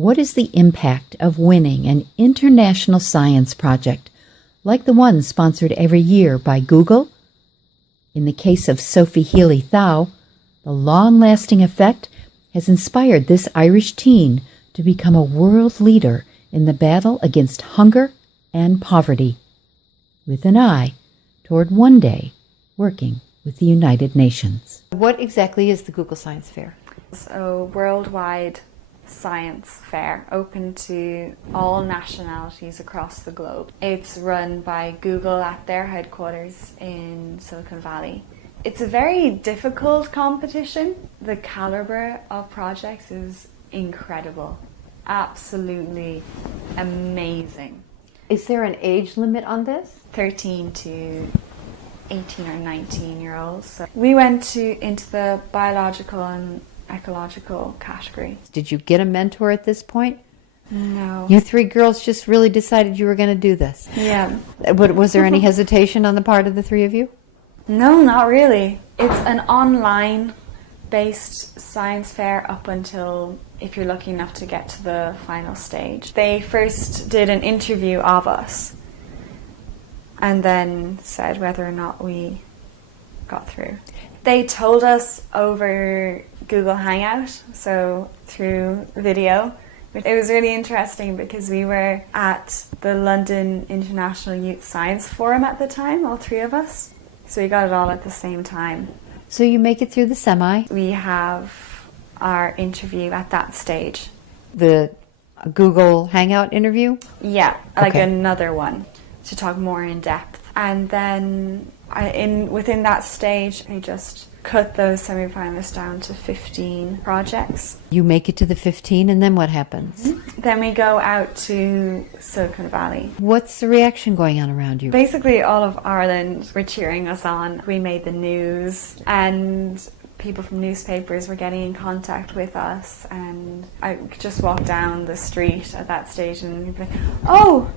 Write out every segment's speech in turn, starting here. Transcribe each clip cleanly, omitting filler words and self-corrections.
What is the impact of winning an international science project like the one sponsored every year by Google? In the case of Sophie Healy-Thow, the long-lasting effect has inspired this Irish teen to become a world leader in the battle against hunger and poverty, with an eye toward one day working with the United Nations. What exactly is the Google Science Fair? It's a worldwide science fair open to all nationalities across the globe. It's run by Google at their headquarters in Silicon Valley. It's a very difficult competition. The caliber of projects is incredible. Absolutely amazing. Is there an age limit on this? 13 to 18 or 19-year-olds. So we went into the biological and ecological category. Did you get a mentor at this point? No. You three girls just really decided you were going to do this? Yeah. But was there any hesitation on the part of the three of you? No, not really. It's an online-based science fair up until if you're lucky enough to get to the final stage. They first did an interview of us and then said whether or not we got through. They told us over Google Hangout, so through video. It was really interesting because we were at the London International Youth Science Forum at the time, all three of us. So we got it all at the same time. So you make it through the semi? We have our interview at that stage. The Google Hangout interview? Yeah, like Okay. another one to talk more in depth. And then within that stage, I just cut those semi-finalists down to 15 projects. You make it to the 15 and then what happens? Then we go out to Silicon Valley. What's the reaction going on around you? Basically all of Ireland were cheering us on. We made the news and people from newspapers were getting in contact with us, and I could just walk down the street at that stage and you'd be like, "Oh,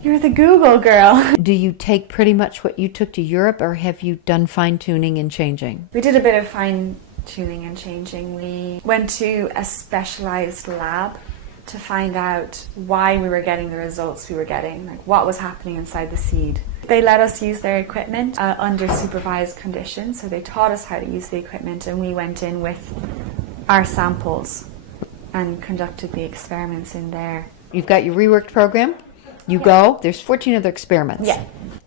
you're the Google girl." Do you take pretty much what you took to Europe, or have you done fine-tuning and changing? We did a bit of fine-tuning and changing. We went to a specialised lab to find out why we were getting the results we were getting, like what was happening inside the seed. They let us use their equipment under supervised conditions, so they taught us how to use the equipment, and we went in with our samples and conducted the experiments in there. You've got your reworked program. You go. There's 14 other experiments. Yeah.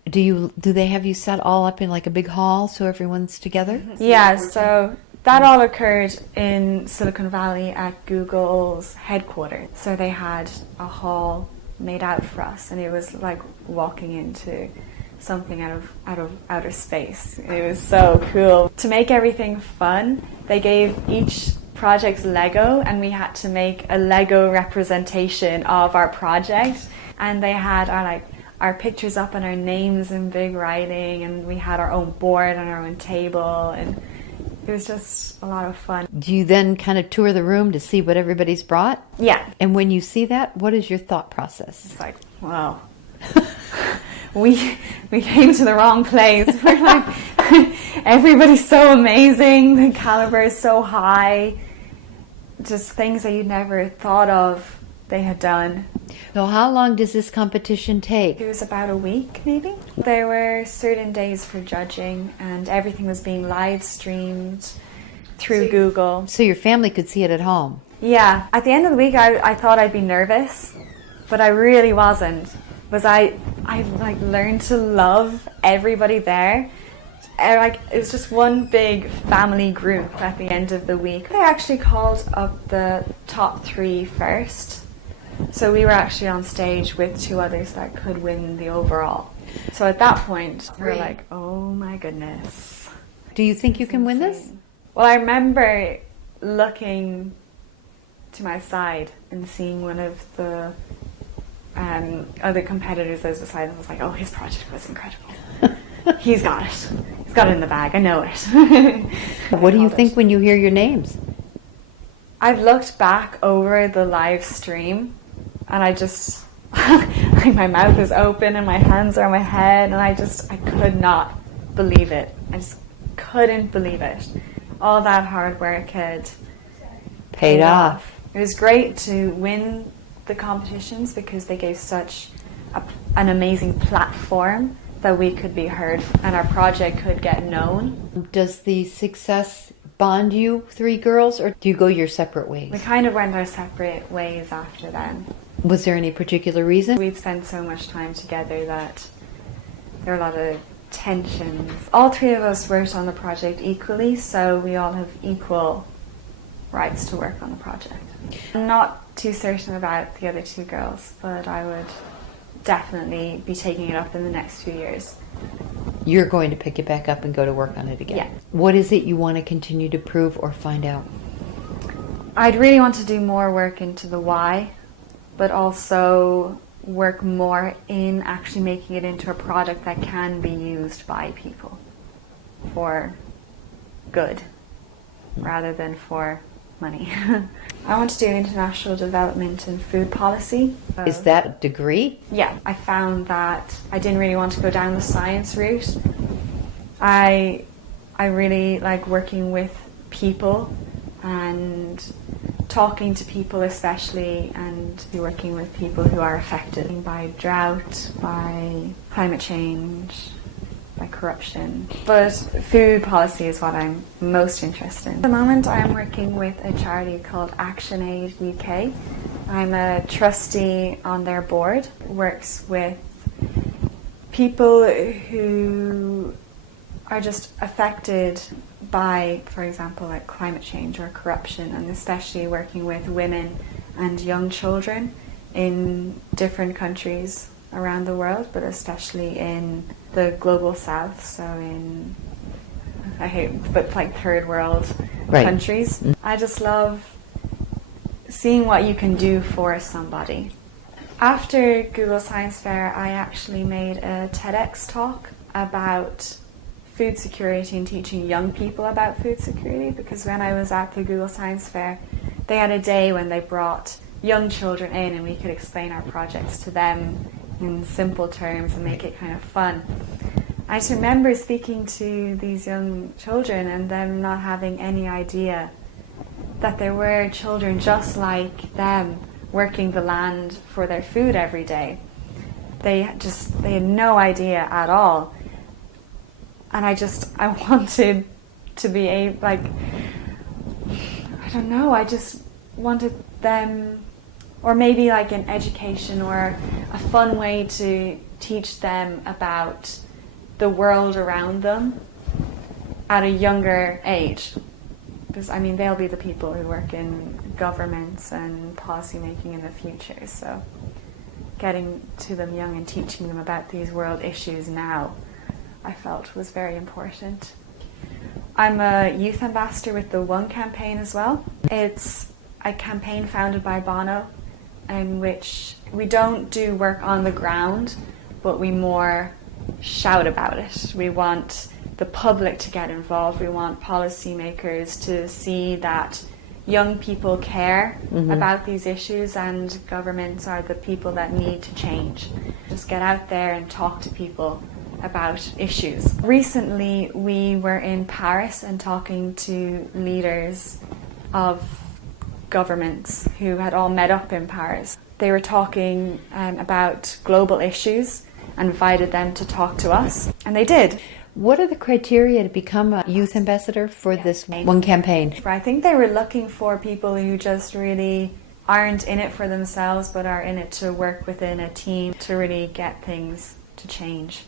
Do they have you set all up in like a big hall so everyone's together? Yeah, so that all occurred in Silicon Valley at Google's headquarters. So they had a hall made out for us, and it was like walking into something out of outer space. It was so cool. To make everything fun, they gave each project Lego, and we had to make a Lego representation of our project. And they had our pictures up and our names in big writing, and we had our own board and our own table, and it was just a lot of fun. Do you then kind of tour the room to see what everybody's brought? Yeah. And when you see that, what is your thought process? It's like, wow. we came to the wrong place. We're like, everybody's so amazing, the caliber is so high. Just things that you'd never thought of they had done. So how long does this competition take? It was about a week, maybe. There were certain days for judging, and everything was being live streamed through Google. So your family could see it at home? Yeah. At the end of the week, I thought I'd be nervous, but I really wasn't. I learned to love everybody there. It was just one big family group at the end of the week. They actually called up the top 3 first. So we were actually on stage with 2 others that could win the overall. So at that point, we were like, oh my goodness. Do you think you can win this? Well, I remember looking to my side and seeing one of the other competitors that was beside him. I was like, oh, his project was incredible. He's got it. He's got it in the bag. I know it. What do you think when you hear your names? I've looked back over the live stream, and I just, like, my mouth is open and my hands are on my head, and I could not believe it. I just couldn't believe it. All that hard work had Paid off. It was great to win the competitions because they gave such an amazing platform that we could be heard and our project could get known. Does the success bond you three girls, or do you go your separate ways? We kind of went our separate ways after then. Was there any particular reason? We'd spent so much time together that there were a lot of tensions. All three of us worked on the project equally, so we all have equal rights to work on the project. I'm not too certain about the other two girls, but I would definitely be taking it up in the next few years. You're going to pick it back up and go to work on it again? Yeah. What is it you want to continue to prove or find out? I'd really want to do more work into the why, but also work more in actually making it into a product that can be used by people for good rather than for money. I want to do international development and food policy. Is that a degree? Yeah, I found that I didn't really want to go down the science route. I really like working with people and talking to people especially, and working with people who are affected by drought, by climate change, by corruption. But food policy is what I'm most interested in. At the moment I am working with a charity called ActionAid UK. I'm a trustee on their board. It works with people who are just affected by, for example, like climate change or corruption, and especially working with women and young children in different countries around the world, but especially in the global south, so in, I hate, but like third world countries. Mm-hmm. I just love seeing what you can do for somebody. After Google Science Fair, I actually made a TEDx talk about food security and teaching young people about food security, because when I was at the Google Science Fair, they had a day when they brought young children in and we could explain our projects to them in simple terms and make it kind of fun. I just remember speaking to these young children and them not having any idea that there were children just like them working the land for their food every day. They had no idea at all. And I wanted to be I just wanted them, or maybe like an education or a fun way to teach them about the world around them at a younger age. Because, I mean, they'll be the people who work in governments and policy making in the future. So getting to them young and teaching them about these world issues now, I felt was very important. I'm a youth ambassador with the One campaign as well. It's a campaign founded by Bono, in which we don't do work on the ground, but we more shout about it. We want the public to get involved. We want policymakers to see that young people care about these issues, and governments are the people that need to change. Just get out there and talk to people about issues. Recently we were in Paris and talking to leaders of governments who had all met up in Paris. They were talking about global issues and invited them to talk to us, and they did. What are the criteria to become a youth ambassador for this One campaign? I think they were looking for people who just really aren't in it for themselves, but are in it to work within a team to really get things to change.